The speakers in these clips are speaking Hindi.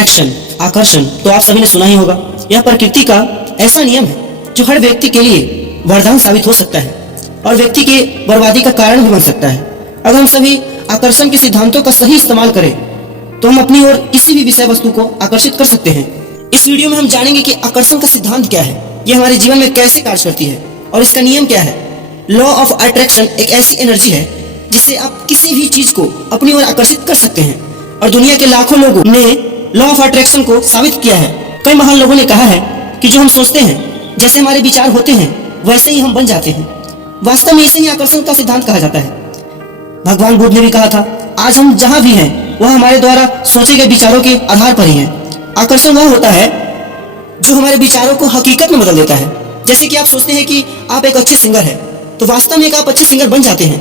अट्रैक्शन, आकर्षण तो आप सभी ने सुना ही होगा। यह प्रकृति का ऐसा नियम है जो हर व्यक्ति के लिए वरदान साबित हो सकता है और व्यक्ति के बर्बादी का कारण भी बन सकता है। अगर हम सभी आकर्षण के सिद्धांतों का सही इस्तेमाल करें तो हम अपनी ओर किसी भी विषय वस्तु को आकर्षित कर सकते हैं। इस वीडियो में हम जानेंगे कि आकर्षण का सिद्धांत क्या है, यह हमारे जीवन में कैसे कार्य करती है और इसका नियम क्या है। लॉ ऑफ अट्रैक्शन एक ऐसी एनर्जी है जिससे आप किसी भी चीज को अपनी ओर आकर्षित कर सकते हैं और दुनिया के लाखों लोगों ने लॉ ऑफ अट्रैक्शन को साबित किया है। कई महान लोगों ने कहा है कि जो हम सोचते हैं, जैसे हमारे विचार होते हैं, वैसे ही हम बन जाते हैं। वास्तव में इसे ही आकर्षण का सिद्धांत कहा जाता है। भगवान बुद्ध ने भी कहा था, आज हम जहां भी हैं वह हमारे द्वारा सोचे गए विचारों के आधार पर ही है। आकर्षण वह होता है जो हमारे विचारों को हकीकत में बदल देता है। जैसे कि आप सोचते हैं कि आप एक अच्छे सिंगर हैं, तो वास्तव में एक आप अच्छे सिंगर बन जाते हैं।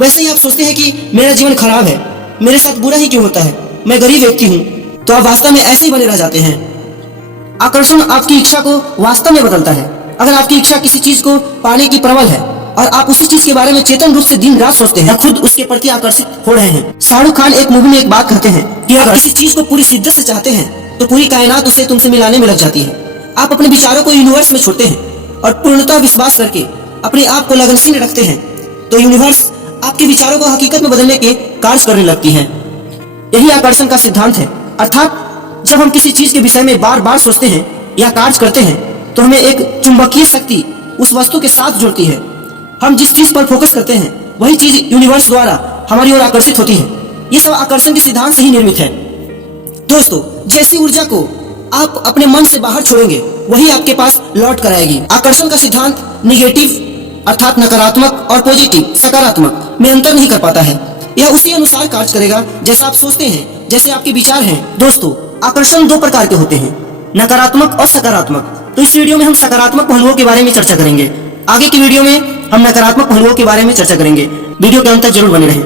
वैसे ही आप सोचते हैं कि मेरा जीवन खराब है, मेरे साथ बुरा ही क्यों होता है, मैं गरीब व्यक्ति हूँ, तो आप वास्तव में ऐसे ही बने रह जाते हैं। आकर्षण आपकी इच्छा को वास्तव में बदलता है। अगर आपकी इच्छा किसी चीज को पाने की प्रबल है और आप उसी चीज के बारे में चेतन रूप से दिन रात सोचते हैं, खुद उसके प्रति आकर्षित हो रहे हैं। शाहरुख खान एक मूवी में एक बात कहते हैं कि अगर किसी चीज को पूरी शिद्दत से चाहते हैं तो पूरी कायनात उसे तुमसे मिलाने में लग जाती है। आप अपने विचारों को यूनिवर्स में छोड़ते हैं और पूर्णतः विश्वास करके अपने आप को लगनशील रखते हैं, तो यूनिवर्स आपके विचारों को हकीकत में बदलने के कार्य करने लगती है। यही आकर्षण का सिद्धांत है। अर्थात जब हम किसी चीज के विषय में बार बार सोचते हैं या कार्य करते हैं तो हमें एक चुंबकीय शक्ति उस वस्तु के साथ जुड़ती है। हम जिस चीज पर फोकस करते हैं वही चीज यूनिवर्स द्वारा हमारी ओर आकर्षित होती है। ये सब आकर्षण के सिद्धांत से ही निर्मित है। दोस्तों, जैसी ऊर्जा को आप अपने मन से बाहर छोड़ेंगे वही आपके पास लौट कर आएगी। आकर्षण का सिद्धांत निगेटिव अर्थात नकारात्मक और पॉजिटिव सकारात्मक में अंतर नहीं कर पाता है। यह उसी अनुसार कार्य करेगा जैसा आप सोचते हैं, जैसे आपके विचार हैं। दोस्तों, आकर्षण दो प्रकार के होते हैं, नकारात्मक और सकारात्मक। तो इस वीडियो में हम सकारात्मक पहलुओं के बारे में चर्चा करेंगे। आगे की वीडियो में हम नकारात्मक पहलुओं के बारे में चर्चा करेंगे। वीडियो के अंत तक जरूर बने रहें।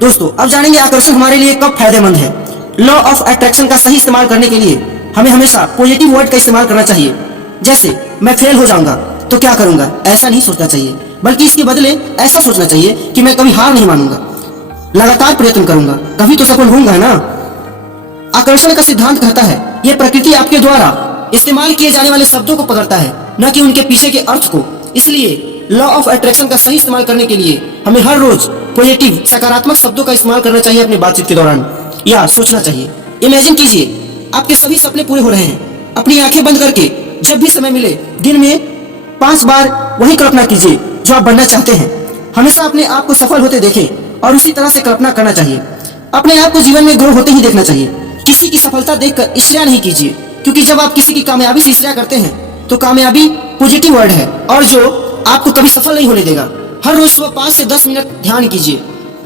दोस्तों, अब जानेंगे आकर्षण हमारे लिए कब फायदेमंद है। लॉ ऑफ अट्रैक्शन का सही इस्तेमाल करने के लिए हमें हमेशा पॉजिटिव वर्ड का इस्तेमाल करना चाहिए। जैसे मैं फेल हो जाऊंगा तो क्या करूंगा, ऐसा नहीं सोचना चाहिए, बल्कि इसके बदले ऐसा सोचना चाहिए कि मैं कभी हार नहीं मानूंगा, लगातार प्रयत्न करूंगा, कभी तो सफल होऊंगा ना। आकर्षण का सिद्धांत कहता है यह प्रकृति आपके द्वारा इस्तेमाल किए जाने वाले शब्दों को पकड़ता है, न कि उनके पीछे के अर्थ को। इसलिए लॉ ऑफ अट्रैक्शन का सही इस्तेमाल करने के लिए हमें हर रोज पॉजिटिव सकारात्मक शब्दों का इस्तेमाल करना चाहिए अपनी बातचीत के दौरान, या सोचना चाहिए। इमेजिन कीजिए आपके सभी सपने पूरे हो रहे हैं। अपनी आंखें बंद करके जब भी समय मिले दिन में 5 बार वही कल्पना कीजिए जो आप बनना चाहते हैं। हमेशा अपने आप को सफल होते देखें और उसी तरह से कल्पना करना चाहिए। अपने आप को जीवन में ग्रो होते ही देखना चाहिए। किसी की सफलता देखकर ईर्ष्या नहीं कीजिए, क्योंकि जब आप किसी की कामयाबी से ईर्ष्या करते हैं तो कामयाबी पॉजिटिव वर्ड है और जो आपको कभी सफल नहीं होने देगा। हर रोज सुबह 5 से 10 मिनट ध्यान कीजिए।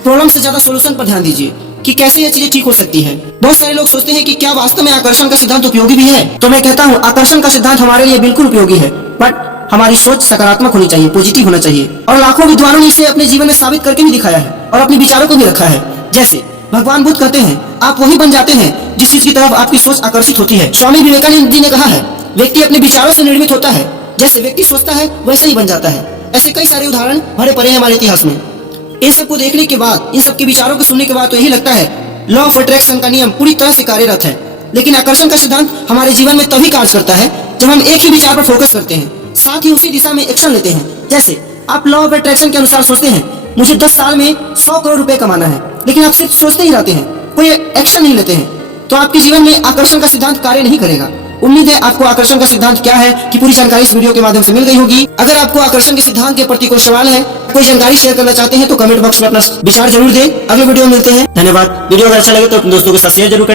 प्रॉब्लम से ज्यादा सोल्यूशन पर ध्यान दीजिए कि कैसे ये चीजें ठीक हो सकती है। बहुत सारे लोग सोचते हैं कि क्या वास्तव में आकर्षण का सिद्धांत उपयोगी भी है, तो मैं कहता हूँ आकर्षण का सिद्धांत हमारे लिए बिल्कुल उपयोगी है, बट हमारी सोच सकारात्मक होनी चाहिए, पॉजिटिव होना चाहिए। और लाखों विद्वानों ने इसे अपने जीवन में साबित करके भी दिखाया है और अपने विचारों को भी रखा है। जैसे भगवान बुद्ध कहते हैं, आप वही बन जाते हैं जिस चीज की तरफ आपकी सोच आकर्षित होती है। स्वामी विवेकानंद जी ने कहा है, व्यक्ति अपने विचारों से निर्मित होता है, जैसे व्यक्ति सोचता है वैसे ही बन जाता है। ऐसे कई सारे उदाहरण भरे पड़े हैं हमारे इतिहास में। इन सबको देखने के बाद, इन सबके विचारों को सुनने के बाद तो यही लगता है लॉ ऑफ अट्रैक्शन का नियम पूरी तरह से कार्यरत है। लेकिन आकर्षण का सिद्धांत हमारे जीवन में तभी कार्य करता है जब हम एक ही विचार पर फोकस करते हैं, साथ ही उसी दिशा में एक्शन लेते हैं। जैसे आप लॉ ऑफ अट्रैक्शन के अनुसार सोचते हैं, मुझे 10 साल में 100 करोड़ रुपए कमाना है, लेकिन आप सिर्फ सोचते ही रहते हैं, कोई एक्शन नहीं लेते हैं, तो आपके जीवन में आकर्षण का सिद्धांत कार्य नहीं करेगा। उम्मीद है आपको आकर्षण का सिद्धांत क्या है की पूरी जानकारी इस वीडियो के माध्यम से मिल गई होगी। अगर आपको आकर्षण के सिद्धांत के प्रति कोई सवाल है, कोई जानकारी शेयर करना चाहते हैं, तो कमेंट बॉक्स में अपना विचार जरूर दें। अगले वीडियो में मिलते हैं। धन्यवाद। वीडियो अगर अच्छा लगे तो दोस्तों के साथ शेयर जरूर करें।